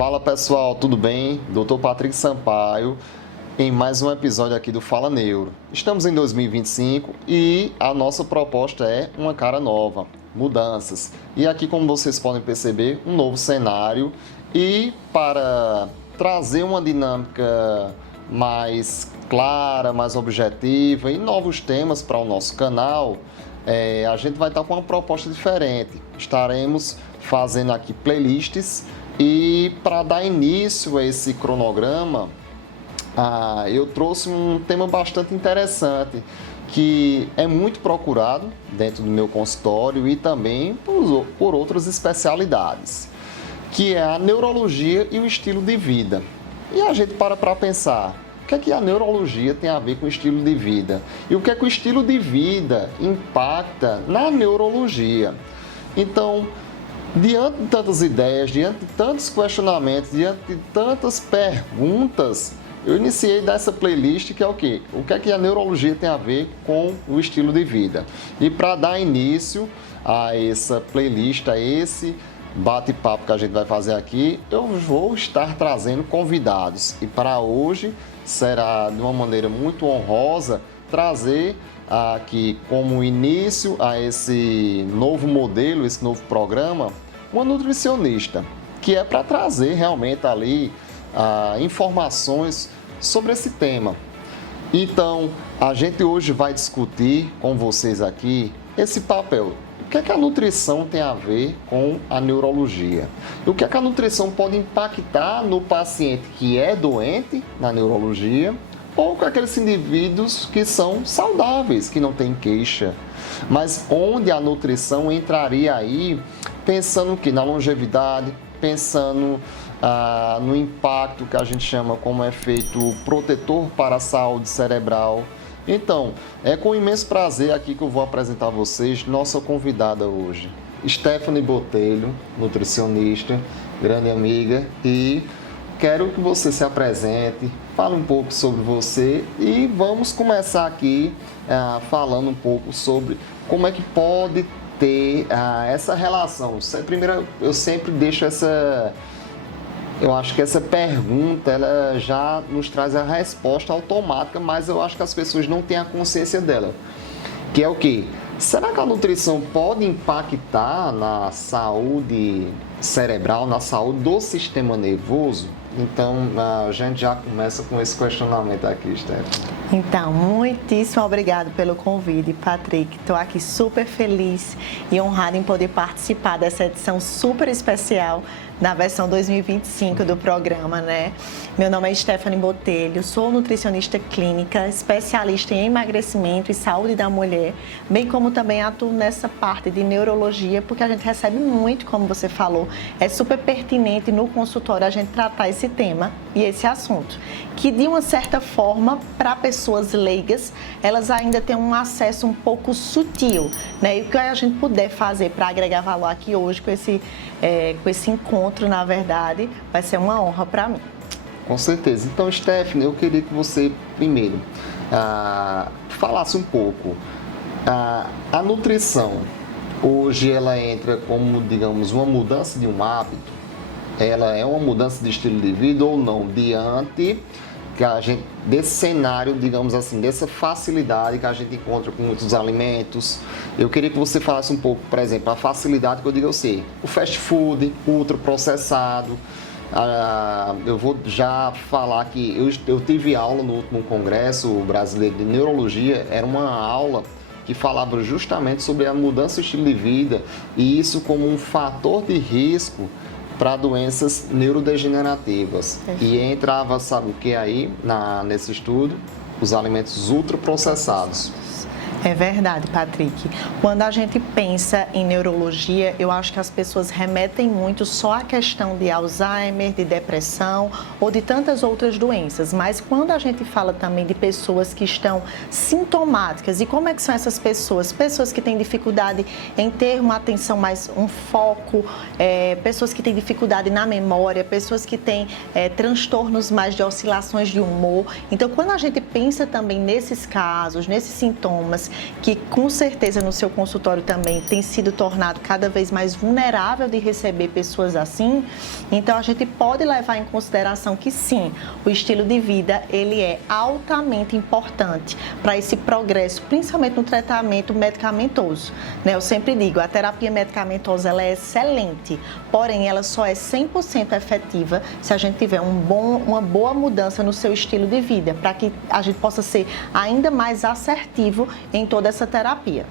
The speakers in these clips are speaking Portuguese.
Fala pessoal, tudo bem? Dr. Patrick Sampaio em mais um episódio aqui do Fala Neuro. Estamos em 2025 e a nossa proposta é uma cara nova, mudanças. E aqui, como vocês podem perceber, um novo cenário e para trazer uma dinâmica mais clara, mais objetiva e novos temas para o nosso canal, a gente vai estar com uma proposta diferente. Estaremos fazendo aqui playlists e para dar início a esse cronograma, eu trouxe um tema bastante interessante que é muito procurado dentro do meu consultório e também por outras especialidades, que é a neurologia e o estilo de vida. E a gente para pensar, o que é que a neurologia tem a ver com o estilo de vida? E o que é que o estilo de vida impacta na neurologia? Então, diante de tantas ideias, diante de tantos questionamentos, diante de tantas perguntas, eu iniciei dessa playlist que é o quê? O que é que a neurologia tem a ver com o estilo de vida? E para dar início a essa playlist, a esse bate-papo que a gente vai fazer aqui, eu vou estar trazendo convidados. E para hoje será de uma maneira muito honrosa trazer aqui como início a esse novo modelo, esse novo programa, uma nutricionista, que é para trazer realmente ali informações sobre esse tema. Então, a gente hoje vai discutir com vocês aqui esse papel. O que é que a nutrição tem a ver com a neurologia? E o que é que a nutrição pode impactar no paciente que é doente na neurologia ou com aqueles indivíduos que são saudáveis, que não têm queixa. Mas onde a nutrição entraria aí, pensando que na longevidade, pensando no impacto que a gente chama como efeito protetor para a saúde cerebral. Então, é com imenso prazer aqui que eu vou apresentar a vocês nossa convidada hoje, Stephanie Botelho, nutricionista, grande amiga, e quero que você se apresente, fale um pouco sobre você e vamos começar aqui falando um pouco sobre como é que pode ter essa relação. Primeiro, eu sempre deixo eu acho que essa pergunta ela já nos traz a resposta automática, mas eu acho que as pessoas não têm a consciência dela. Que é o quê? Será que a nutrição pode impactar na saúde cerebral, na saúde do sistema nervoso? Então, a gente já começa com esse questionamento aqui, Stephanie. Então, muitíssimo obrigado pelo convite, Patrick. Estou aqui super feliz e honrada em poder participar dessa edição super especial na versão 2025 do programa, né? Meu nome é Stephanie Botelho, sou nutricionista clínica, especialista em emagrecimento e saúde da mulher, bem como também atuo nessa parte de neurologia, porque a gente recebe muito, como você falou, é super pertinente no consultório a gente tratar esse tema e esse assunto, que de uma certa forma, para pessoas leigas, elas ainda têm um acesso um pouco sutil, né? E o que a gente puder fazer para agregar valor aqui hoje com esse encontro, na verdade, vai ser uma honra para mim. Com certeza. Então, Stephanie, eu queria que você, primeiro, falasse um pouco. A nutrição, hoje, ela entra como, digamos, uma mudança de um hábito? Ela é uma mudança de estilo de vida ou não? Diante desse cenário, digamos assim, dessa facilidade que a gente encontra com muitos alimentos. Eu queria que você falasse um pouco, por exemplo, a facilidade que eu digo, eu sei, o fast food, ultraprocessado. Eu vou já falar que eu tive aula no último Congresso Brasileiro de Neurologia, era uma aula que falava justamente sobre a mudança do estilo de vida e isso como um fator de risco para doenças neurodegenerativas. E entrava, sabe o que aí, nesse estudo? Os alimentos ultraprocessados. É verdade, Patrick. Quando a gente pensa em neurologia, eu acho que as pessoas remetem muito só à questão de Alzheimer, de depressão ou de tantas outras doenças. Mas quando a gente fala também de pessoas que estão sintomáticas, e como é que são essas pessoas? Pessoas que têm dificuldade em ter uma atenção mais, um foco, pessoas que têm dificuldade na memória, pessoas que têm transtornos mais de oscilações de humor. Então, quando a gente pensa também nesses casos, nesses sintomas, que com certeza no seu consultório também tem sido tornado cada vez mais vulnerável de receber pessoas assim. Então a gente pode levar em consideração que sim, o estilo de vida ele é altamente importante para esse progresso, principalmente no tratamento medicamentoso, né? Eu sempre digo, a terapia medicamentosa ela é excelente, porém ela só é 100% efetiva se a gente tiver uma boa mudança no seu estilo de vida, para que a gente possa ser ainda mais assertivo em toda essa terapia.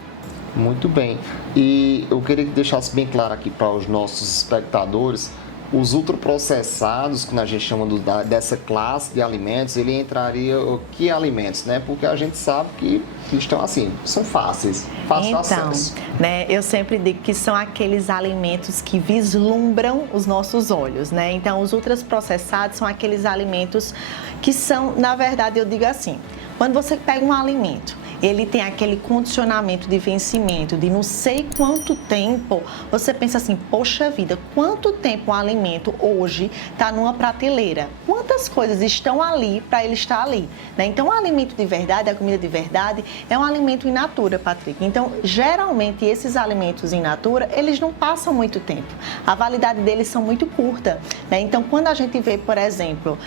Muito bem. E eu queria que deixasse bem claro aqui para os nossos espectadores, os ultraprocessados, que a gente chama dessa classe de alimentos, ele entraria que alimentos, né? Porque a gente sabe que estão assim, são fáceis de acesso. Né, eu sempre digo que são aqueles alimentos que vislumbram os nossos olhos, né? Então, os ultraprocessados são aqueles alimentos que são, na verdade, eu digo assim, quando você pega um alimento, ele tem aquele condicionamento de vencimento de não sei quanto tempo, você pensa assim, poxa vida, quanto tempo um alimento hoje está numa prateleira? Quantas coisas estão ali para ele estar ali? Né? Então, o alimento de verdade, a comida de verdade, é um alimento in natura, Patrick. Então, geralmente, esses alimentos in natura, eles não passam muito tempo. A validade deles são muito curta. Né? Então, quando a gente vê, por exemplo,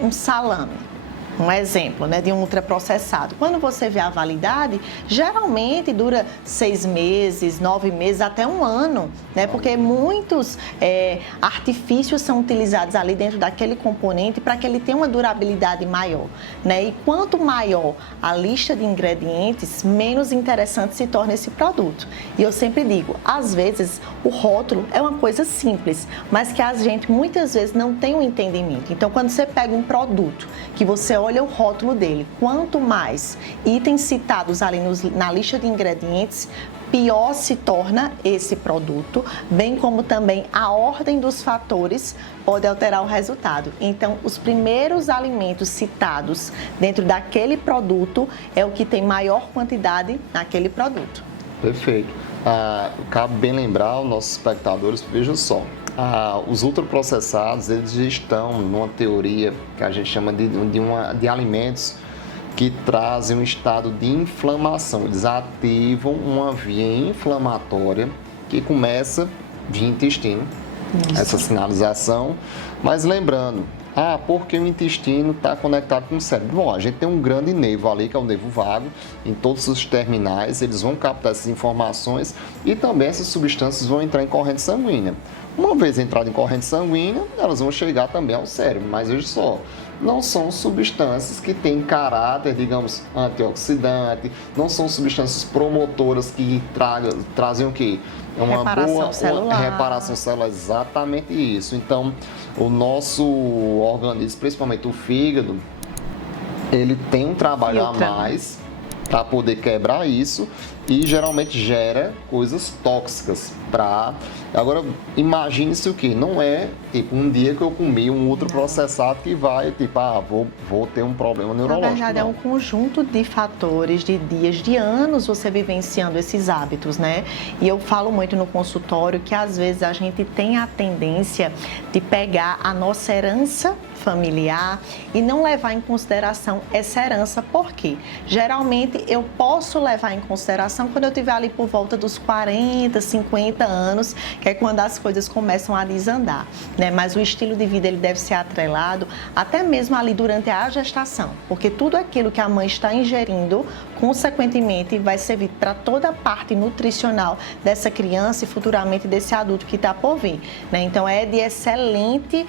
um salame, um exemplo, né, de um ultraprocessado. Quando você vê a validade, geralmente dura 6 meses, 9 meses, até 1 ano, né, porque muitos artifícios são utilizados ali dentro daquele componente para que ele tenha uma durabilidade maior, né, e quanto maior a lista de ingredientes, menos interessante se torna esse produto. E eu sempre digo, às vezes o rótulo é uma coisa simples, mas que a gente muitas vezes não tem um entendimento. Então, quando você pega um produto que você olha o rótulo dele, quanto mais itens citados ali na lista de ingredientes, pior se torna esse produto, bem como também a ordem dos fatores pode alterar o resultado. Então, os primeiros alimentos citados dentro daquele produto é o que tem maior quantidade naquele produto. Perfeito. Cabe bem lembrar os nossos espectadores, veja só, os ultraprocessados, eles estão numa teoria que a gente chama de alimentos que trazem um estado de inflamação. Eles ativam uma via inflamatória que começa via intestino, essa sinalização. Mas lembrando, porque o intestino está conectado com o cérebro. Bom, a gente tem um grande nervo ali, que é o nervo vago, em todos os terminais, eles vão captar essas informações e também essas substâncias vão entrar em corrente sanguínea. Uma vez entrada em corrente sanguínea, elas vão chegar também ao cérebro, mas veja só, não são substâncias que têm caráter, digamos, antioxidante, não são substâncias promotoras que trazem o quê? Uma boa reparação celular, exatamente isso. Então, o nosso organismo, principalmente o fígado, ele tem um trabalho a mais para poder quebrar isso e geralmente gera coisas tóxicas Agora, imagine-se o que? Não é tipo um dia que eu comi um ultraprocessado que vai, tipo, vou ter um problema neurológico. Na verdade, é um conjunto de fatores, de dias, de anos você vivenciando esses hábitos, né? E eu falo muito no consultório que às vezes a gente tem a tendência de pegar a nossa herança familiar e não levar em consideração essa herança. Por quê? Geralmente eu posso levar em consideração quando eu estiver ali por volta dos 40, 50 anos, que é quando as coisas começam a desandar, né? Mas o estilo de vida ele deve ser atrelado até mesmo ali durante a gestação, porque tudo aquilo que a mãe está ingerindo, consequentemente, vai servir para toda a parte nutricional dessa criança e futuramente desse adulto que está por vir, né? Então é de excelente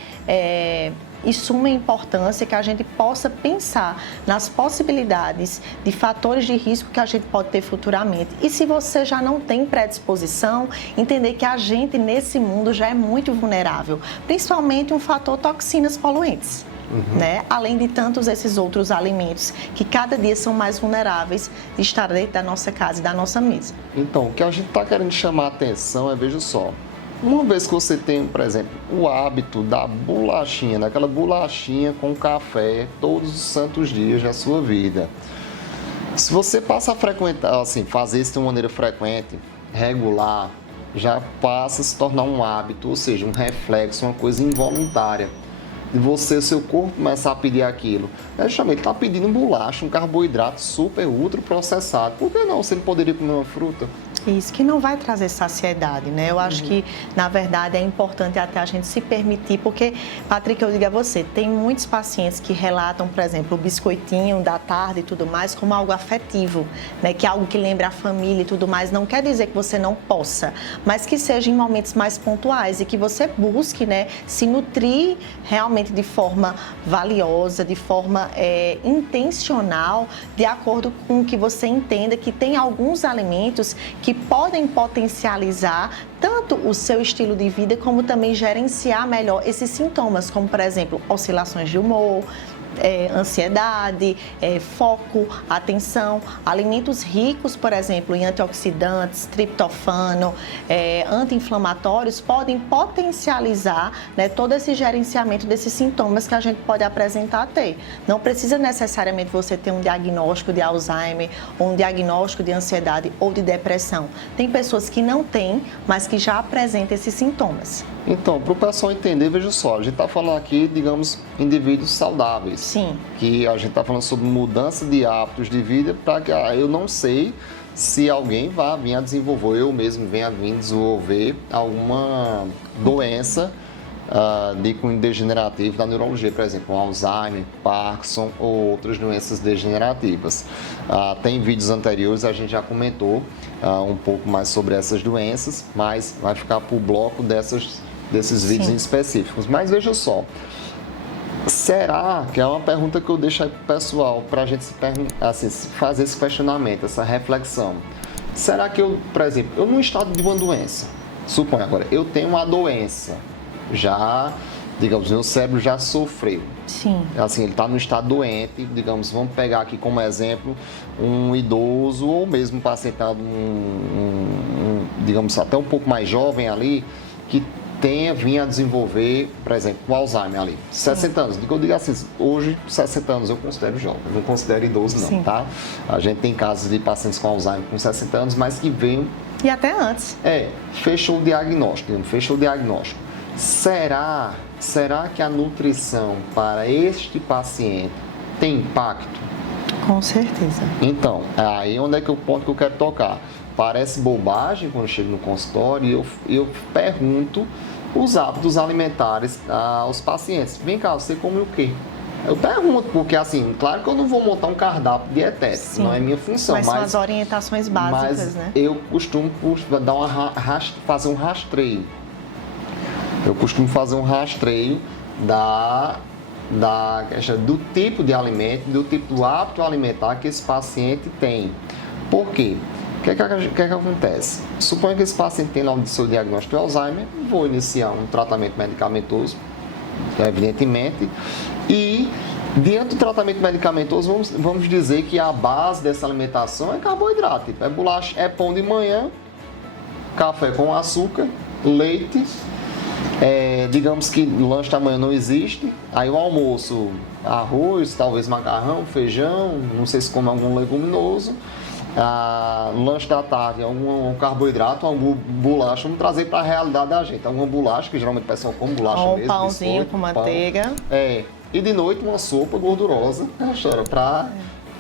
e suma importância que a gente possa pensar nas possibilidades de fatores de risco que a gente pode ter futuramente. E se você já não tem predisposição, entender que a gente nesse mundo já é muito vulnerável, principalmente um fator toxinas poluentes. Né? Além de tantos esses outros alimentos que cada dia são mais vulneráveis de estar dentro da nossa casa e da nossa mesa. Então, o que a gente está querendo chamar a atenção é, veja só, uma vez que você tem, por exemplo, o hábito da bolachinha, daquela bolachinha com café todos os santos dias da sua vida, se você passa a frequentar, assim, fazer isso de uma maneira frequente, regular, já passa a se tornar um hábito, ou seja, um reflexo, uma coisa involuntária. de você, seu corpo começar a pedir aquilo? É justamente, ele está pedindo bolacha, um carboidrato super, ultra processado. Por que não? Se ele poderia comer uma fruta? Isso, que não vai trazer saciedade, né? Eu acho que, na verdade, é importante até a gente se permitir, porque, Patrick, eu digo a você, tem muitos pacientes que relatam, por exemplo, o biscoitinho da tarde e tudo mais como algo afetivo, né? Que é algo que lembra a família e tudo mais. Não quer dizer que você não possa, mas que seja em momentos mais pontuais e que você busque, né, se nutrir realmente de forma valiosa, de forma intencional, de acordo com o que você entenda que tem alguns alimentos que podem potencializar tanto o seu estilo de vida, como também gerenciar melhor esses sintomas, como, por exemplo, oscilações de humor, ansiedade, foco, atenção. Alimentos ricos, por exemplo, em antioxidantes, triptofano, anti-inflamatórios, podem potencializar, né, todo esse gerenciamento desses sintomas que a gente pode apresentar ter. Não precisa necessariamente você ter um diagnóstico de Alzheimer ou um diagnóstico de ansiedade ou de depressão. Tem pessoas que não têm, mas que já apresentam esses sintomas. Então, para o pessoal entender, veja só, a gente está falando aqui, digamos, indivíduos saudáveis. Sim. Que a gente está falando sobre mudança de hábitos de vida para que eu não sei se alguém vai vir a desenvolver, eu mesmo venha a vir desenvolver alguma doença de cunho degenerativo da neurologia, por exemplo, Alzheimer, Parkinson ou outras doenças degenerativas. Tem vídeos anteriores, a gente já comentou um pouco mais sobre essas doenças, mas vai ficar para o bloco desses vídeos em específicos. Mas veja só, será, que é uma pergunta que eu deixo aí para o pessoal, para a gente fazer esse questionamento, essa reflexão. Será que eu, por exemplo, eu num estado de uma doença, suponha agora, eu tenho uma doença, já, digamos, meu cérebro já sofreu. Sim. Assim, ele está no estado doente, digamos, vamos pegar aqui como exemplo um idoso ou mesmo um paciente, digamos, até um pouco mais jovem ali, que tenha vindo a desenvolver, por exemplo, o Alzheimer ali, 60 anos. Eu digo assim, hoje, 60 anos eu considero jovem, eu não considero idoso não, Sim. Tá? A gente tem casos de pacientes com Alzheimer com 60 anos, mas que vêm... E até antes. Fechou o diagnóstico. Será que a nutrição para este paciente tem impacto? Com certeza. Então, aí onde é que o ponto que eu quero tocar? Parece bobagem quando eu chego no consultório e eu pergunto os hábitos alimentares aos pacientes. Vem cá, você come o quê? Eu pergunto, porque assim, claro que eu não vou montar um cardápio dietético, Sim. Não é minha função. Mas são as orientações básicas, né? Eu costumo fazer um rastreio. Eu costumo fazer um rastreio do tipo de alimento, do tipo do hábito alimentar que esse paciente tem. Por quê? O que acontece? Suponha que esse paciente tem lá o seu diagnóstico de Alzheimer, vou iniciar um tratamento medicamentoso, evidentemente, e diante do tratamento medicamentoso, vamos dizer que a base dessa alimentação é carboidrato, tipo, é bolacha, é pão de manhã, café com açúcar, leite, digamos que lanche da manhã não existe, aí o almoço, arroz, talvez macarrão, feijão, não sei se come algum leguminoso, lanche da tarde, algum carboidrato, alguma bolacha, vamos trazer para a realidade da gente, alguma bolacha, que geralmente o pessoal come bolacha mesmo, pãozinho biscoito, com manteiga. E de noite uma sopa gordurosa, para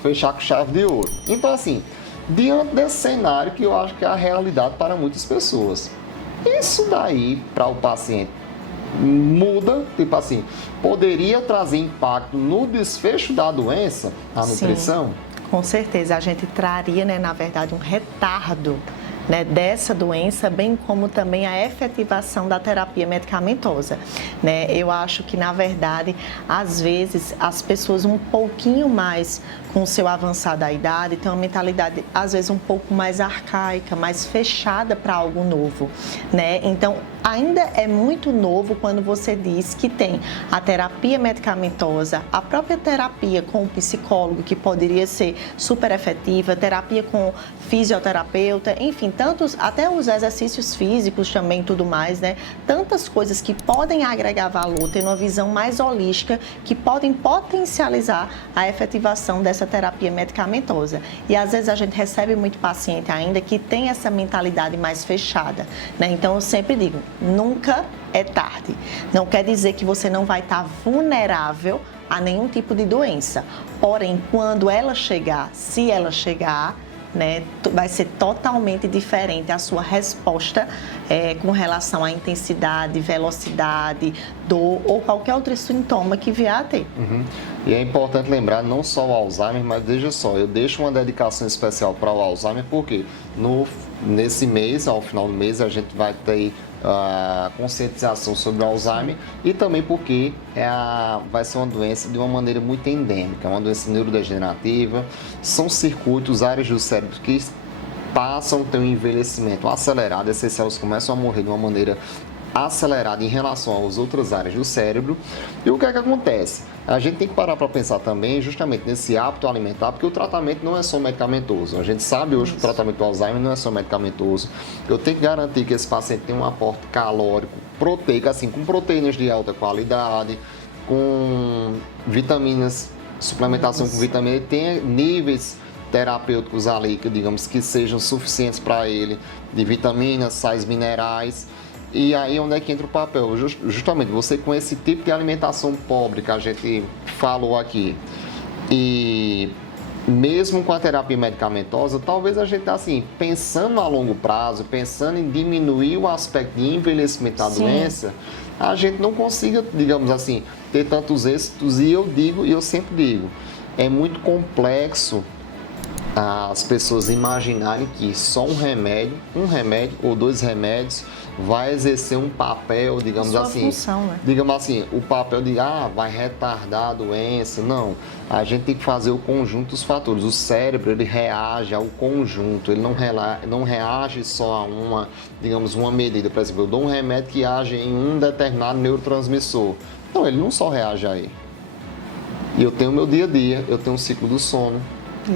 fechar com chave de ouro. Então assim, diante desse cenário que eu acho que é a realidade para muitas pessoas, isso daí para o paciente muda, tipo assim, poderia trazer impacto no desfecho da doença, a nutrição? Sim, com certeza, a gente traria, né, na verdade, um retardo, né, dessa doença, bem como também a efetivação da terapia medicamentosa, né? Eu acho que, na verdade, às vezes, as pessoas um pouquinho mais com o seu avançar da idade têm uma mentalidade, às vezes, um pouco mais arcaica, mais fechada para algo novo, né? Então, ainda é muito novo quando você diz que tem a terapia medicamentosa, a própria terapia com o psicólogo, que poderia ser super efetiva, terapia com fisioterapeuta, enfim, até os exercícios físicos também, tudo mais, né? Tantas coisas que podem agregar valor, tendo uma visão mais holística, que podem potencializar a efetivação dessa terapia medicamentosa. E às vezes a gente recebe muito paciente ainda que tem essa mentalidade mais fechada, né? Então eu sempre digo, nunca é tarde. Não quer dizer que você não vai estar vulnerável a nenhum tipo de doença. Porém, quando ela chegar, se ela chegar, né, vai ser totalmente diferente a sua resposta com relação à intensidade, velocidade, dor ou qualquer outro sintoma que vier a ter. Uhum. E é importante lembrar não só o Alzheimer, mas veja só, eu deixo uma dedicação especial para o Alzheimer porque nesse mês, ao final do mês, a gente vai ter a conscientização sobre o Alzheimer e também porque vai ser uma doença de uma maneira muito endêmica, é uma doença neurodegenerativa, são circuitos, áreas do cérebro que passam a ter um envelhecimento acelerado, essas células começam a morrer de uma maneira acelerada em relação às outras áreas do cérebro. E o que é que acontece? A gente tem que parar para pensar também justamente nesse hábito alimentar, porque o tratamento não é só medicamentoso. A gente sabe hoje que o tratamento do Alzheimer não é só medicamentoso. Eu tenho que garantir que esse paciente tem um aporte calórico, proteico, assim, com proteínas de alta qualidade, com vitaminas, suplementação com vitamina, e tenha níveis terapêuticos ali, que digamos que sejam suficientes para ele, de vitaminas, sais minerais. E aí onde é que entra o papel? Justamente você com esse tipo de alimentação pobre que a gente falou aqui, e mesmo com a terapia medicamentosa, talvez a gente assim, pensando a longo prazo, pensando em diminuir o aspecto de envelhecimento da doença, a gente não consiga, digamos assim, ter tantos êxitos. E eu sempre digo, é muito complexo as pessoas imaginarem que só um remédio ou 2 remédios vai exercer um papel, digamos assim, função, né? Digamos assim, o papel de vai retardar a doença. Não, a gente tem que fazer o conjunto dos fatores. O cérebro, ele reage ao conjunto, ele não reage só a uma medida. Por exemplo, eu dou um remédio que age em um determinado neurotransmissor. Não, ele não só reage aí. E eu tenho o meu dia a dia, eu tenho um ciclo do sono.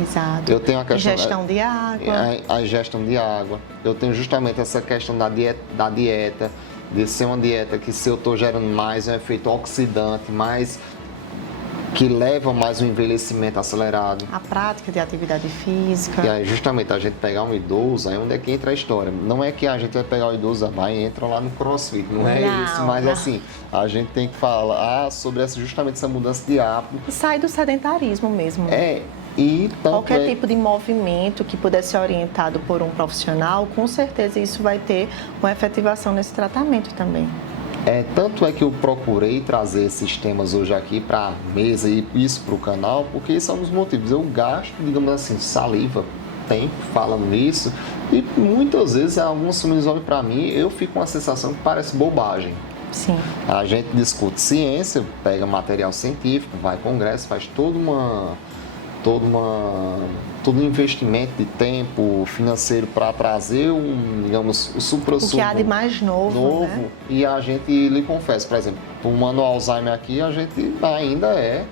Exato. Eu tenho a questão ingestão de água. A ingestão de água. Eu tenho justamente essa questão da dieta, de ser uma dieta que, se eu estou gerando mais, é um efeito oxidante, que leva mais um envelhecimento acelerado. A prática de atividade física. E aí, justamente, a gente pegar um idoso, aí onde é que entra a história? Não é que a gente vai pegar o idoso, vai e entra lá no CrossFit, não é isso, mas assim, a gente tem que falar sobre justamente essa mudança de hábito. E sai do sedentarismo mesmo. E qualquer tipo de movimento que puder ser orientado por um profissional, com certeza isso vai ter uma efetivação nesse tratamento também. Tanto é que eu procurei trazer esses temas hoje aqui para a mesa e isso para o canal, porque esses são os motivos. Eu gasto, digamos assim, saliva, tempo falando isso, e muitas vezes algumas famílias olham para mim e eu fico com a sensação que parece bobagem. Sim. A gente discute ciência, pega material científico, vai a congresso, faz todo um investimento de tempo financeiro para trazer o supra-sumo. O que há de mais novo, né? E a gente lhe confessa, por exemplo, o manual Alzheimer aqui, a gente ainda é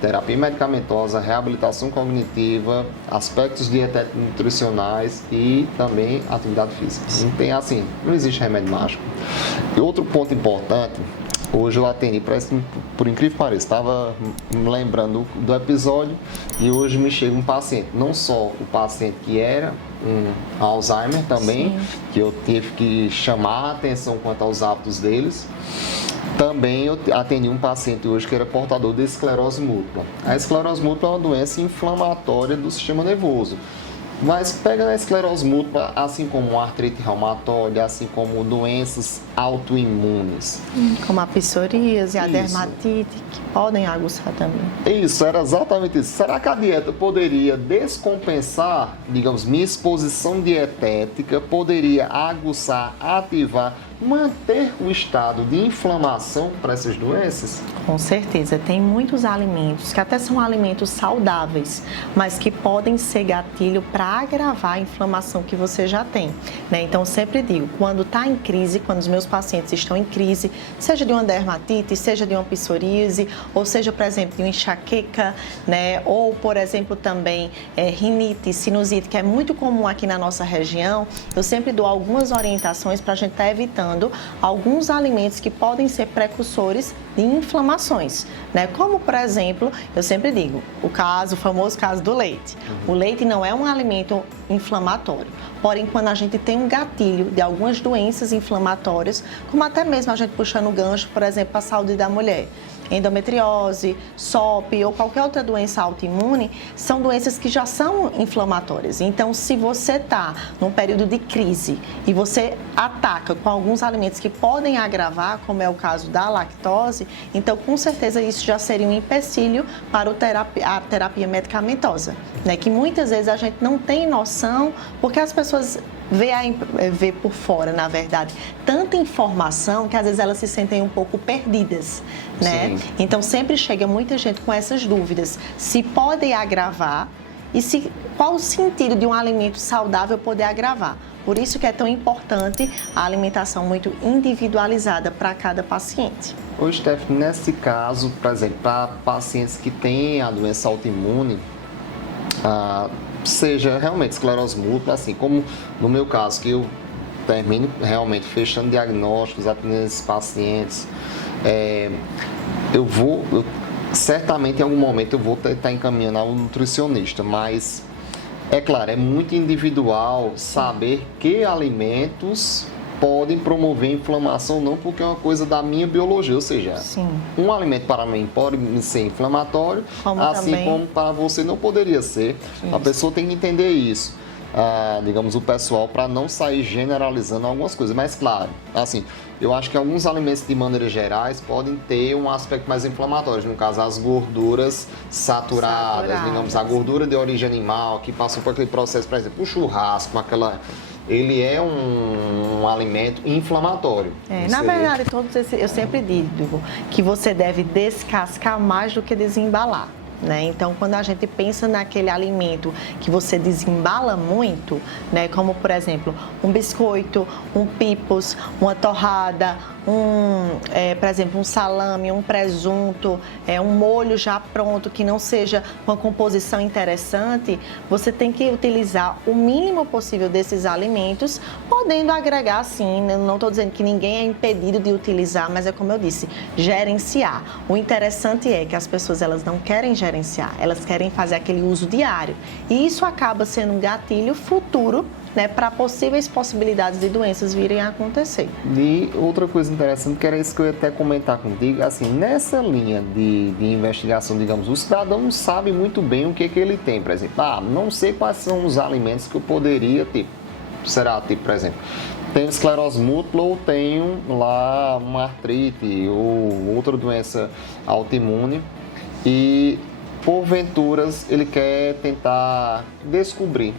terapia medicamentosa, reabilitação cognitiva, aspectos dietéticos nutricionais e também atividade física. Não existe remédio mágico. E outro ponto importante, hoje eu atendi, por incrível que pareça, estava me lembrando do episódio e hoje me chega um paciente, não só o paciente que era um Alzheimer também, que eu tive que chamar a atenção quanto aos hábitos deles. Também eu atendi um paciente hoje que era portador de esclerose múltipla. A esclerose múltipla é uma doença inflamatória do sistema nervoso. Mas pega a esclerose múltipla, assim como a artrite reumatoide, assim como doenças autoimunes. Como a psoríase, a dermatite, que podem aguçar também. Isso, era exatamente isso. Será que a dieta poderia descompensar, digamos, minha exposição dietética, poderia aguçar, ativar manter o estado de inflamação para essas doenças? Com certeza, tem muitos alimentos que até são alimentos saudáveis, mas que podem ser gatilho para agravar a inflamação que você já tem, né? Então, sempre digo, quando está em crise, quando os meus pacientes estão em crise, seja de uma dermatite, seja de uma psoríase, ou seja, por exemplo, de uma enxaqueca, né? Ou, por exemplo, também rinite, sinusite, que é muito comum aqui na nossa região, eu sempre dou algumas orientações para a gente estar evitando alguns alimentos que podem ser precursores de inflamações, né? Como, por exemplo, eu sempre digo, o famoso caso do leite. O leite não é um alimento inflamatório, porém, quando a gente tem um gatilho de algumas doenças inflamatórias, como até mesmo a gente puxando o gancho, por exemplo, para a saúde da mulher, endometriose, SOP ou qualquer outra doença autoimune, são doenças que já são inflamatórias. Então, se você está num período de crise e você ataca com alguns alimentos que podem agravar, como é o caso da lactose, então, com certeza, isso já seria um empecilho para a terapia medicamentosa, né? Que muitas vezes a gente não tem noção, porque as pessoas vê por fora, na verdade, tanta informação que às vezes elas se sentem um pouco perdidas, né? Sim. Então, sempre chega muita gente com essas dúvidas, se podem agravar e qual o sentido de um alimento saudável poder agravar. Por isso que é tão importante a alimentação muito individualizada para cada paciente. Ô, Steph, nesse caso, por exemplo, para pacientes que têm a doença autoimune, seja realmente esclerose múltipla, assim como no meu caso, que eu termino realmente fechando diagnósticos, atendendo esses pacientes, certamente em algum momento eu vou estar encaminhando ao nutricionista, mas é claro, é muito individual saber que alimentos podem promover inflamação ou não, porque é uma coisa da minha biologia, ou seja, sim, um alimento para mim pode ser inflamatório, como para você não poderia ser. Isso. A pessoa tem que entender isso, digamos, o pessoal, para não sair generalizando algumas coisas, mas claro, assim, eu acho que alguns alimentos de maneira gerais podem ter um aspecto mais inflamatório, no caso as gorduras saturadas, digamos, a gordura de origem animal, que passou por aquele processo, por exemplo, o churrasco, ele é um alimento inflamatório. Na verdade, eu sempre digo que você deve descascar mais do que desembalar, né? Então, quando a gente pensa naquele alimento que você desembala muito, né? Como, por exemplo, um biscoito, um pipos, uma torrada, por exemplo, um salame, um presunto, um molho já pronto, que não seja uma composição interessante, você tem que utilizar o mínimo possível desses alimentos, podendo agregar sim, não estou dizendo que ninguém é impedido de utilizar, mas é como eu disse, gerenciar. O interessante é que as pessoas elas não querem gerenciar, elas querem fazer aquele uso diário, e isso acaba sendo um gatilho futuro, né, para possíveis possibilidades de doenças virem a acontecer. E outra coisa interessante, que era isso que eu ia até comentar contigo, assim, nessa linha de investigação, digamos, o cidadão não sabe muito bem o que ele tem, por exemplo, não sei quais são os alimentos que eu poderia ter, por exemplo, tenho esclerose múltipla ou tenho lá uma artrite ou outra doença autoimune e, porventuras, ele quer tentar descobrir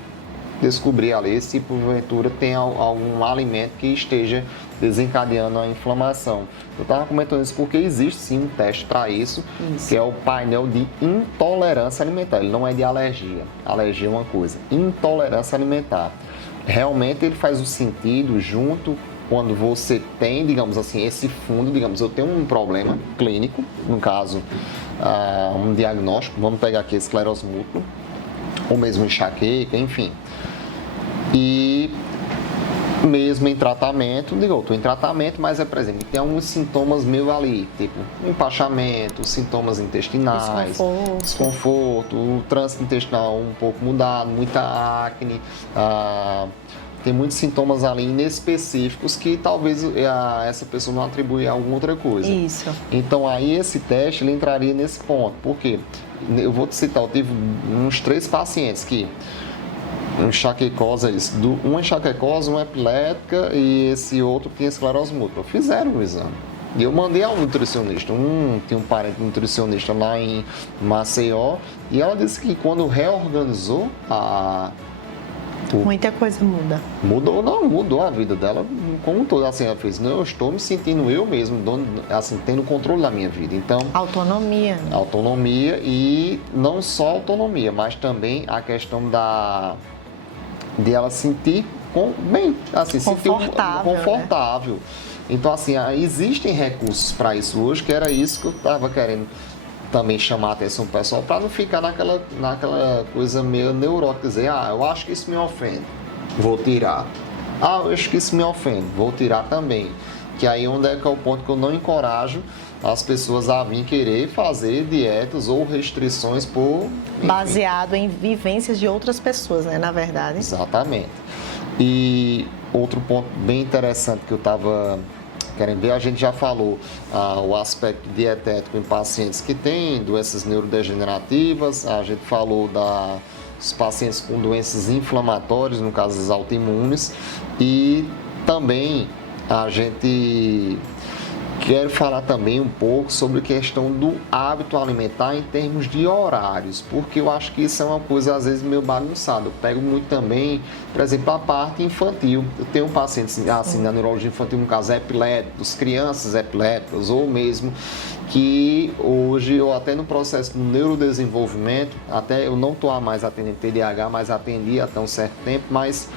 ali se porventura tem algum alimento que esteja desencadeando a inflamação. Eu estava comentando isso porque existe sim um teste para isso, que é o painel de intolerância alimentar. Ele não é de alergia. Alergia é uma coisa. Intolerância alimentar. Realmente ele faz o sentido junto quando você tem, digamos assim, esse fundo, digamos, eu tenho um problema clínico, no caso, um diagnóstico, vamos pegar aqui esclerose múltipla, ou mesmo enxaqueca, enfim. E mesmo em tratamento, eu estou em tratamento, mas por exemplo, tem alguns sintomas meio ali, tipo empachamento, sintomas intestinais, desconforto, o trânsito intestinal um pouco mudado, muita acne, tem muitos sintomas ali inespecíficos que talvez essa pessoa não atribui a alguma outra coisa. Isso. Então aí esse teste ele entraria nesse ponto, porque eu vou te citar, eu tive uns 3 pacientes que uma enxaquecosa, uma epilética e esse outro tinha esclerose múltipla. Fizeram o exame. E eu mandei ao nutricionista. Tinha um parente nutricionista lá em Maceió e ela disse que quando reorganizou Muita coisa muda. Mudou a vida dela como um todo. Assim, ela fez, não, eu estou me sentindo eu mesmo, assim, tendo controle da minha vida. Então, autonomia. Autonomia e não só autonomia, mas também a questão de ela sentir bem, assim, confortável. Né? Então, assim, existem recursos para isso hoje, que era isso que eu estava querendo também chamar a atenção do pessoal, para não ficar naquela coisa meio neurótica, dizer, eu acho que isso me ofende, vou tirar. Eu acho que isso me ofende, vou tirar também. Que aí onde é que é o ponto que eu não encorajo as pessoas a vir querer fazer dietas ou restrições baseado em vivências de outras pessoas, né, na verdade. Exatamente. E outro ponto bem interessante que eu estava querendo ver, a gente já falou o aspecto dietético em pacientes que têm doenças neurodegenerativas, a gente falou dos pacientes com doenças inflamatórias, no caso as autoimunes, e também a gente quer falar também um pouco sobre a questão do hábito alimentar em termos de horários, porque eu acho que isso é uma coisa às vezes meio bagunçada. Eu pego muito também, por exemplo, a parte infantil. Eu tenho pacientes assim na neurologia infantil, no caso epiléticos, crianças epilépticas, ou mesmo que hoje, ou até no processo do neurodesenvolvimento, até eu não estou mais atendendo TDAH, mas atendi até um certo tempo, mas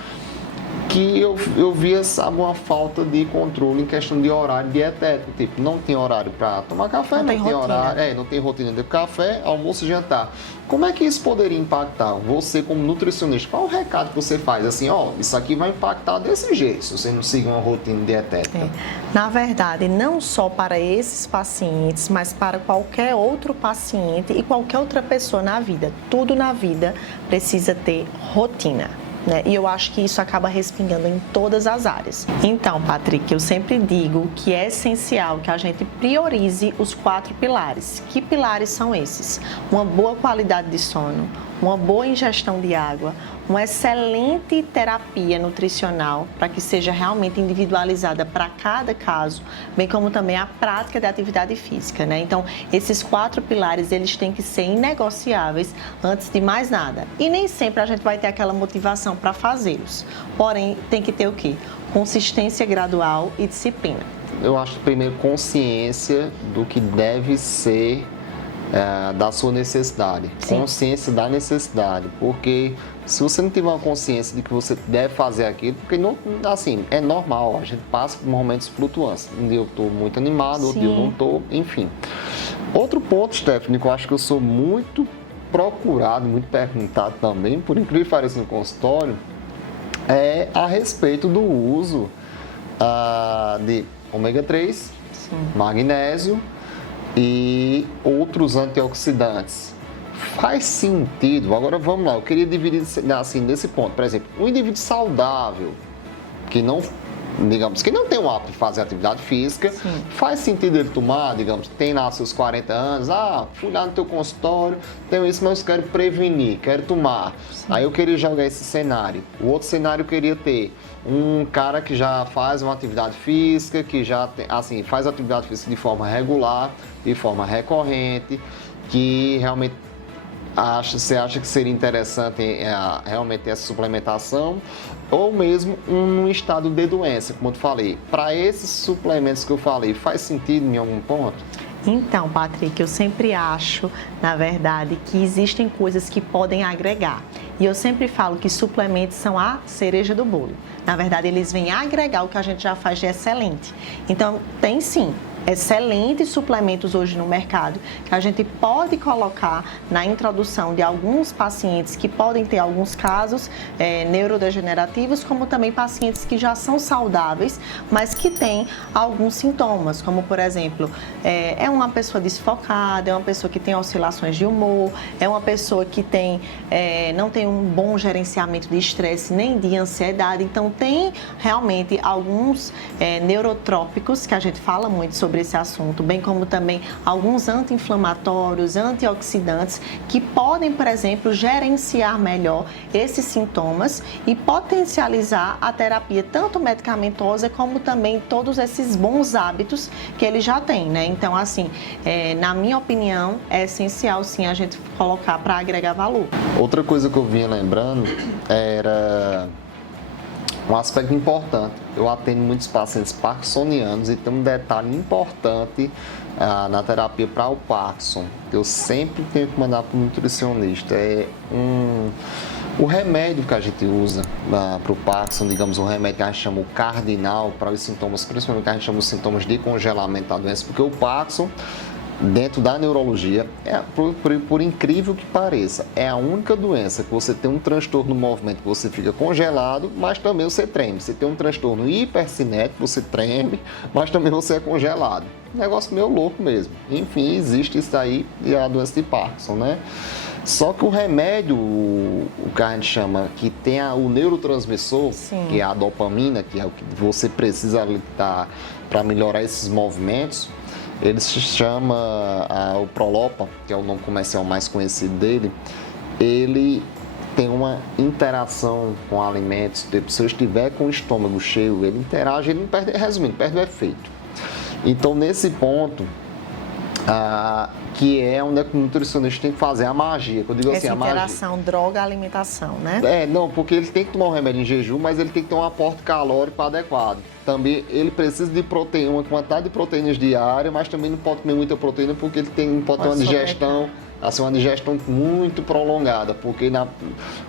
que eu via, sabe, uma falta de controle em questão de horário dietético, tipo, não tem horário para tomar café, não tem horário, não tem rotina de café, almoço e jantar. Como é que isso poderia impactar você como nutricionista? Qual o recado que você faz? Assim, isso aqui vai impactar desse jeito, se você não seguir uma rotina dietética. Na verdade, não só para esses pacientes, mas para qualquer outro paciente e qualquer outra pessoa na vida. Tudo na vida precisa ter rotina. Né? E eu acho que isso acaba respingando em todas as áreas. Então, Patrick, eu sempre digo que é essencial que a gente priorize os 4 pilares. Que pilares são esses? Uma boa qualidade de sono, uma boa ingestão de água, uma excelente terapia nutricional para que seja realmente individualizada para cada caso, bem como também a prática de atividade física, né? Então, esses 4 pilares, eles têm que ser inegociáveis antes de mais nada. E nem sempre a gente vai ter aquela motivação para fazê-los. Porém, tem que ter o quê? Consistência gradual e disciplina. Eu acho, primeiro, consciência do que deve ser da sua necessidade. Sim. Consciência da necessidade, porque se você não tiver uma consciência de que você deve fazer aquilo, porque não, assim, é normal, a gente passa por momentos flutuantes. Um dia eu estou muito animado, outro dia eu não estou, enfim. Outro ponto, Stephanie, que eu acho que eu sou muito procurado, muito perguntado também, por incrível que pareça no consultório, é a respeito do uso de ômega 3, magnésio e outros antioxidantes. Faz sentido? Agora vamos lá, eu queria dividir assim nesse ponto. Por exemplo, um indivíduo saudável que não, digamos, que não tem o hábito de fazer atividade física, faz sentido ele tomar, digamos, tem lá seus 40 anos, fui lá no teu consultório, tenho isso, mas eu quero prevenir, quero tomar. Aí eu queria jogar esse cenário. O outro cenário eu queria ter um cara que já faz uma atividade física, que já tem, assim, faz atividade física de forma regular, de forma recorrente, que realmente você acha que seria interessante realmente essa suplementação, ou mesmo um estado de doença, como eu te falei. Para esses suplementos que eu falei, faz sentido em algum ponto? Então, Patrick, eu sempre acho, na verdade, que existem coisas que podem agregar. E eu sempre falo que suplementos são a cereja do bolo. Na verdade, eles vêm agregar o que a gente já faz de excelente. Então, tem sim excelentes suplementos hoje no mercado que a gente pode colocar na introdução de alguns pacientes que podem ter alguns casos neurodegenerativos, como também pacientes que já são saudáveis, mas que têm alguns sintomas, como por exemplo, é uma pessoa desfocada, é uma pessoa que tem oscilações de humor, é uma pessoa que não tem um bom gerenciamento de estresse nem de ansiedade. Então tem realmente alguns neurotrópicos, que a gente fala muito sobre sobre esse assunto, bem como também alguns anti-inflamatórios, antioxidantes, que podem, por exemplo, gerenciar melhor esses sintomas e potencializar a terapia, tanto medicamentosa como também todos esses bons hábitos que ele já tem, né? Então, assim, na minha opinião, é essencial, sim, a gente colocar para agregar valor. Outra coisa que eu vinha lembrando era um aspecto importante. Eu atendo muitos pacientes parkinsonianos e tem um detalhe importante na terapia para o Parkinson, que eu sempre tenho que mandar para o nutricionista. O remédio que a gente usa para o Parkinson, digamos, um remédio que a gente chama o cardinal para os sintomas, principalmente que a gente chama os sintomas de congelamento da doença, porque o Parkinson, dentro da neurologia, por incrível que pareça, é a única doença que você tem um transtorno no movimento, que você fica congelado, mas também você treme. Você tem um transtorno hipercinético, você treme, mas também você é congelado. Negócio meio louco mesmo. Enfim, existe isso aí e é a doença de Parkinson, né? Só que o remédio, o que a gente chama, que tem o neurotransmissor, Sim, que é a dopamina, que é o que você precisa para melhorar esses movimentos, ele se chama o Prolopa, que é o nome comercial mais conhecido dele. Ele tem uma interação com alimentos. Se eu estiver com o estômago cheio, ele interage, ele não perde, resumindo, perde o efeito. Então, nesse ponto, que é onde o nutricionista tem que fazer a magia. Que eu digo essa assim, interação droga-alimentação, né? Não, porque ele tem que tomar um remédio em jejum, mas ele tem que ter um aporte calórico adequado. Também ele precisa de proteína, uma quantidade de proteínas diária, mas também não pode comer muita proteína porque ele pode ter uma digestão, assim, uma digestão muito prolongada, porque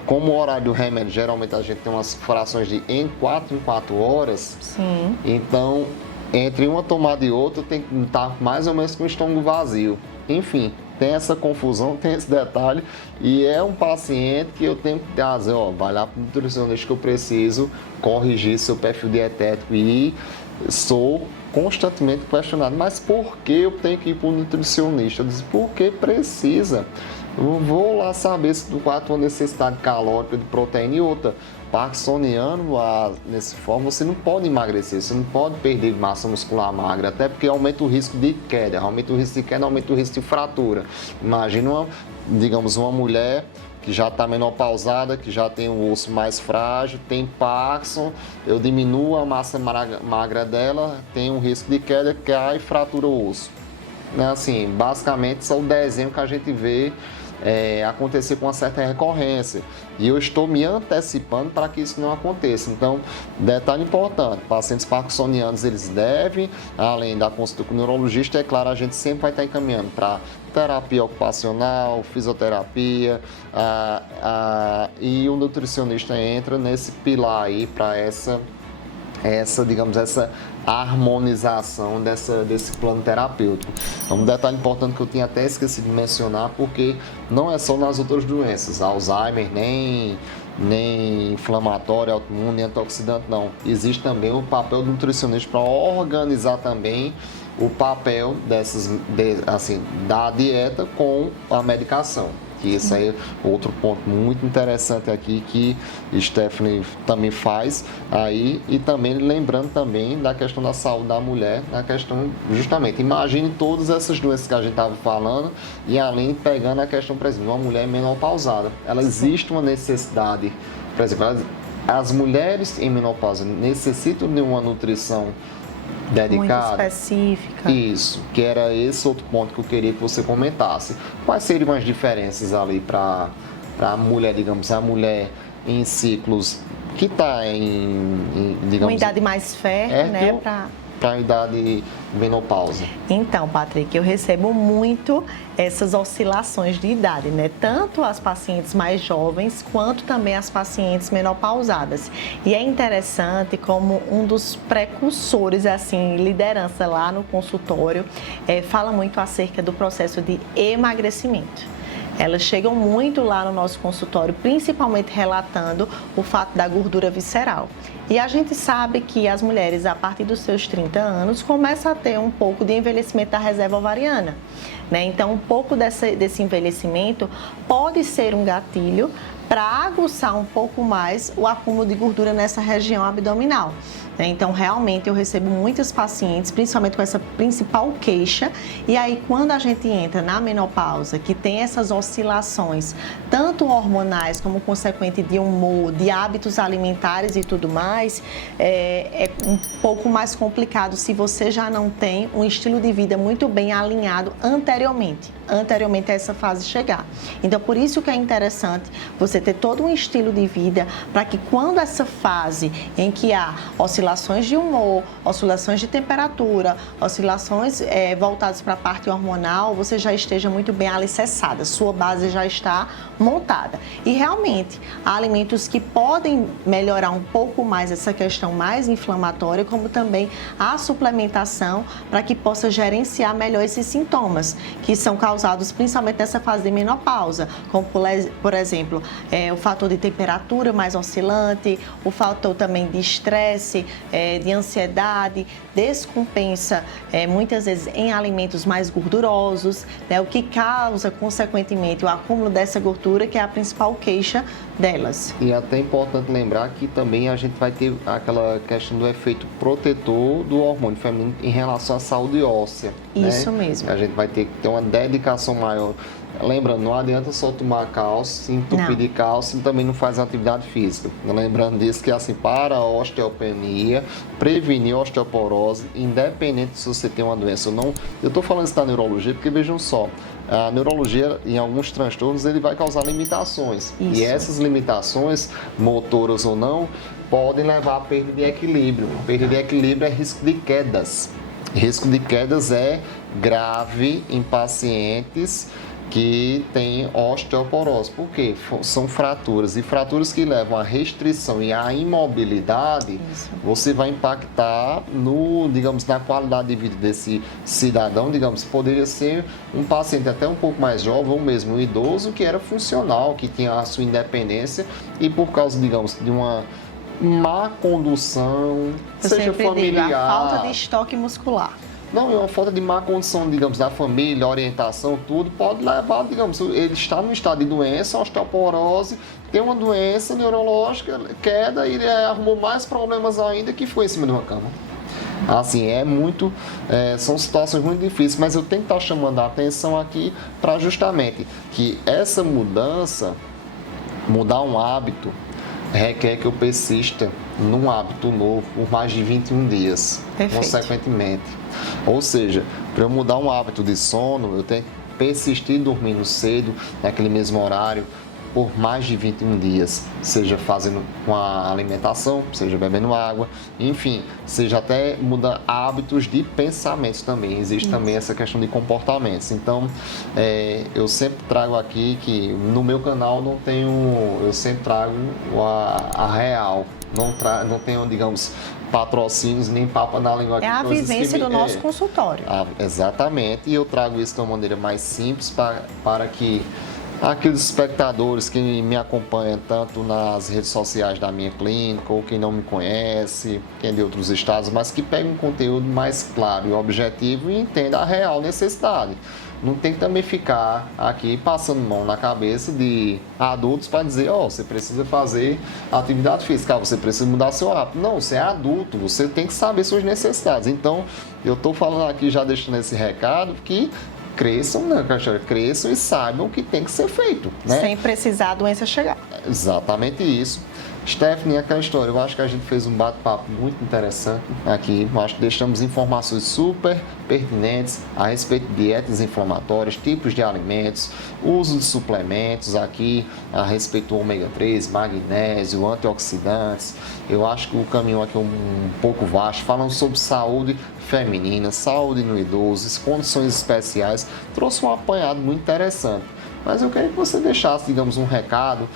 como o horário do remédio, geralmente a gente tem umas frações de em 4 horas. Sim. Então, entre uma tomada e outra, tem que estar mais ou menos com o estômago vazio. Enfim, tem essa confusão, tem esse detalhe, e é um paciente que eu tenho que dizer, vai lá para o nutricionista que eu preciso corrigir seu perfil dietético, e sou constantemente questionado, mas por que eu tenho que ir para o nutricionista? Eu disse, porque precisa. Eu vou lá saber se do qual a tua necessidade calórica de proteína e outra. Parkinsoniano, nesse forma, você não pode emagrecer, você não pode perder massa muscular magra, até porque aumenta o risco de queda, aumenta o risco de fratura. Imagina, digamos, uma mulher que já está menopausada, que já tem o osso mais frágil, tem Parkinson, eu diminuo a massa magra dela, tem um risco de queda, cai e fratura o osso. Assim, basicamente, são o desenho que a gente vê acontecer com uma certa recorrência, e eu estou me antecipando para que isso não aconteça. Então, detalhe importante, pacientes parkinsonianos, eles devem, além da consulta com o neurologista, é claro, a gente sempre vai estar encaminhando para terapia ocupacional, fisioterapia, e o nutricionista entra nesse pilar aí para essa harmonização desse plano terapêutico. Então, um detalhe importante que eu tinha até esquecido de mencionar, porque não é só nas outras doenças, Alzheimer, nem inflamatório, autoimune, nem antioxidante, não. Existe também o papel do nutricionista para organizar também o papel da dieta com a medicação. Que isso aí é outro ponto muito interessante aqui que Stephanie também faz aí, e também lembrando também da questão da saúde da mulher, na questão, justamente, imagine todas essas doenças que a gente estava falando, e além pegando a questão, por exemplo, uma mulher menopausada, existe uma necessidade, por exemplo, as mulheres em menopausa necessitam de uma nutrição dedicada, muito específica. Isso, que era esse outro ponto que eu queria que você comentasse. Quais seriam as diferenças ali para a mulher, digamos, a mulher em ciclos que está digamos, uma idade mais fértil, né? Para a idade menopausa. Então, Patrick, eu recebo muito essas oscilações de idade, né? Tanto as pacientes mais jovens, quanto também as pacientes menopausadas. E é interessante como um dos precursores, assim, liderança lá no consultório, fala muito acerca do processo de emagrecimento. Elas chegam muito lá no nosso consultório, principalmente relatando o fato da gordura visceral. E a gente sabe que as mulheres, a partir dos seus 30 anos, começam a ter um pouco de envelhecimento da reserva ovariana, né? Então, um pouco desse envelhecimento pode ser um gatilho para aguçar um pouco mais o acúmulo de gordura nessa região abdominal. Então, realmente, eu recebo muitos pacientes, principalmente com essa principal queixa. E aí, quando a gente entra na menopausa, que tem essas oscilações, tanto hormonais como consequente de humor, de hábitos alimentares e tudo mais, é um pouco mais complicado se você já não tem um estilo de vida muito bem alinhado anteriormente a essa fase chegar. Então, por isso que é interessante você ter todo um estilo de vida para que quando essa fase em que há oscilações de humor, oscilações de temperatura, oscilações voltadas para a parte hormonal, você já esteja muito bem alicerçada, sua base já está montada. E realmente, há alimentos que podem melhorar um pouco mais essa questão mais inflamatória, como também a suplementação para que possa gerenciar melhor esses sintomas, que são causados principalmente nessa fase de menopausa, como por exemplo, o fator de temperatura mais oscilante, o fator também de estresse, de ansiedade, descompensa muitas vezes em alimentos mais gordurosos, né, o que causa consequentemente o acúmulo dessa gordura, que é a principal queixa delas. E é até importante lembrar que também a gente vai ter aquela questão do efeito protetor do hormônio feminino em relação à saúde óssea. Isso né? mesmo. A gente vai ter que ter uma dedicação maior. Lembrando, não adianta só tomar cálcio, se entupir de cálcio, também não faz atividade física. Lembrando disso que assim, para a osteopenia, prevenir a osteoporose, independente se você tem uma doença ou não. Eu estou falando isso da neurologia porque vejam só, a neurologia em alguns transtornos ele vai causar limitações. Isso. E essas limitações, motoras ou não, podem levar à perda de equilíbrio. Perda de equilíbrio é risco de quedas. Risco de quedas é grave em pacientes que tem osteoporose. Por quê? São fraturas, e fraturas que levam à restrição e à imobilidade. Isso. Você vai impactar digamos, na qualidade de vida desse cidadão. Digamos, poderia ser um paciente até um pouco mais jovem, ou mesmo um idoso que era funcional, que tinha a sua independência, e por causa, digamos, de uma má condução, seja familiar, a falta de estoque muscular. Não, é uma falta de má condição, digamos, da família, orientação, tudo, pode levar, digamos, ele está no estado de doença, osteoporose, tem uma doença neurológica, queda, e ele arrumou mais problemas ainda que foi em cima de uma cama. Assim, são situações muito difíceis, mas eu tenho que estar chamando a atenção aqui para justamente que essa mudança, mudar um hábito, requer que eu persista num hábito novo por mais de 21 dias, consequentemente. Ou seja, para eu mudar um hábito de sono, eu tenho que persistir dormindo cedo, naquele mesmo horário, por mais de 21 dias, seja fazendo com a alimentação, seja bebendo água, enfim, seja até mudar hábitos de pensamentos também. Existe também essa questão de comportamentos. Então, eu sempre trago aqui que no meu canal eu sempre trago a real, não tenho, digamos, patrocínios nem papo na língua aqui. É a vivência do nosso consultório. Exatamente, e eu trago isso de uma maneira mais simples para que aqueles espectadores que me acompanham tanto nas redes sociais da minha clínica, ou quem não me conhece, quem é de outros estados, mas que pegam um conteúdo mais claro e objetivo e entenda a real necessidade. Não tem que também ficar aqui passando mão na cabeça de adultos para dizer, você precisa fazer atividade física, você precisa mudar seu hábito. Não, você é adulto, você tem que saber suas necessidades. Então, eu estou falando aqui, já deixando esse recado, que cresçam, né, cresçam e saibam o que tem que ser feito, né? Sem precisar a doença chegar. Exatamente isso. Stephanie, aquela história, eu acho que a gente fez um bate-papo muito interessante aqui. Eu acho que deixamos informações super pertinentes a respeito de dietas inflamatórias, tipos de alimentos, uso de suplementos aqui, a respeito do ômega 3, magnésio, antioxidantes. Eu acho que o caminho aqui é um pouco vasto, falando sobre saúde feminina, saúde no idoso, condições especiais. Trouxe um apanhado muito interessante. Mas eu queria que você deixasse, digamos, um recado,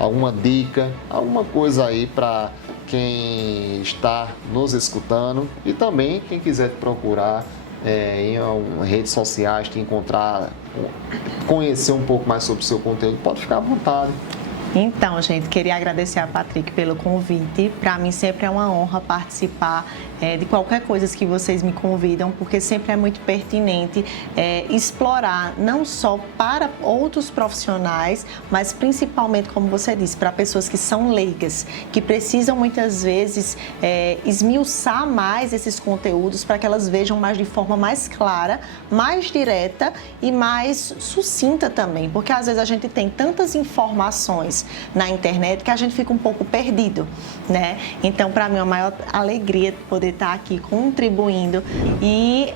alguma dica, alguma coisa aí para quem está nos escutando, e também quem quiser te procurar em redes sociais, te encontrar, conhecer um pouco mais sobre o seu conteúdo, pode ficar à vontade. Então, gente, queria agradecer a Patrick pelo convite. Para mim sempre é uma honra participar de qualquer coisa que vocês me convidam, porque sempre é muito pertinente explorar, não só para outros profissionais, mas principalmente, como você disse, para pessoas que são leigas, que precisam muitas vezes esmiuçar mais esses conteúdos para que elas vejam mais de forma mais clara, mais direta e mais sucinta também, porque às vezes a gente tem tantas informações na internet que a gente fica um pouco perdido, né? Então, para mim, é uma maior alegria poder estar aqui contribuindo e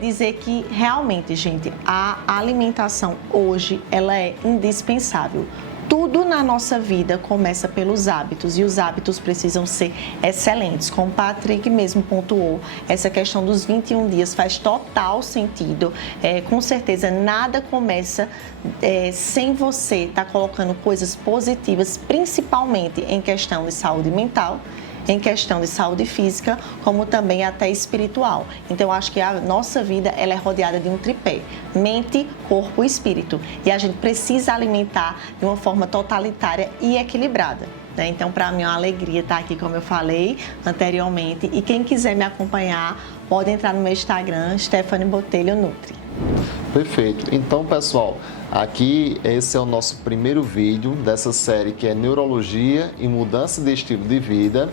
dizer que realmente, gente, a alimentação hoje, ela é indispensável. Tudo na nossa vida começa pelos hábitos e os hábitos precisam ser excelentes. Como o Patrick mesmo pontuou, essa questão dos 21 dias faz total sentido. Com certeza, nada começa sem você estar colocando coisas positivas, principalmente em questão de saúde mental, em questão de saúde física, como também até espiritual. Então, eu acho que a nossa vida ela é rodeada de um tripé: mente, corpo e espírito. E a gente precisa alimentar de uma forma totalitária e equilibrada, né? Então, para mim é uma alegria estar aqui, como eu falei anteriormente. E quem quiser me acompanhar, pode entrar no meu Instagram, Stephanie Botelho Nutri. Perfeito. Então, pessoal, aqui esse é o nosso primeiro vídeo dessa série que é Neurologia e Mudança de Estilo de Vida.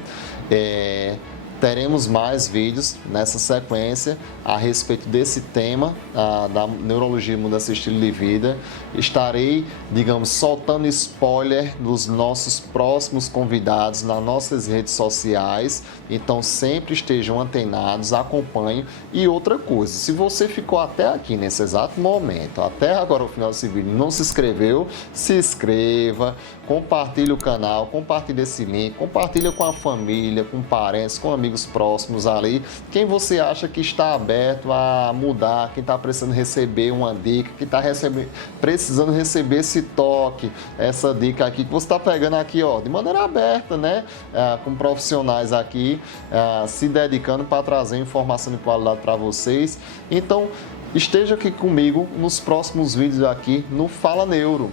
Teremos mais vídeos nessa sequência a respeito desse tema da neurologia e mudança de estilo de vida. Estarei, digamos, soltando spoiler dos nossos próximos convidados nas nossas redes sociais. Então, sempre estejam antenados, acompanhem. E outra coisa, se você ficou até aqui nesse exato momento, até agora o final desse vídeo, não se inscreveu, se inscreva, compartilhe o canal, compartilhe esse link, compartilhe com a família, com parentes, com amigos próximos ali, quem você acha que está aberto a mudar, quem está precisando receber uma dica, que está precisando receber esse toque, essa dica aqui que você está pegando aqui, ó, de maneira aberta, né, com profissionais aqui, se dedicando para trazer informação de qualidade para vocês. Então, esteja aqui comigo nos próximos vídeos aqui no Fala Neuro.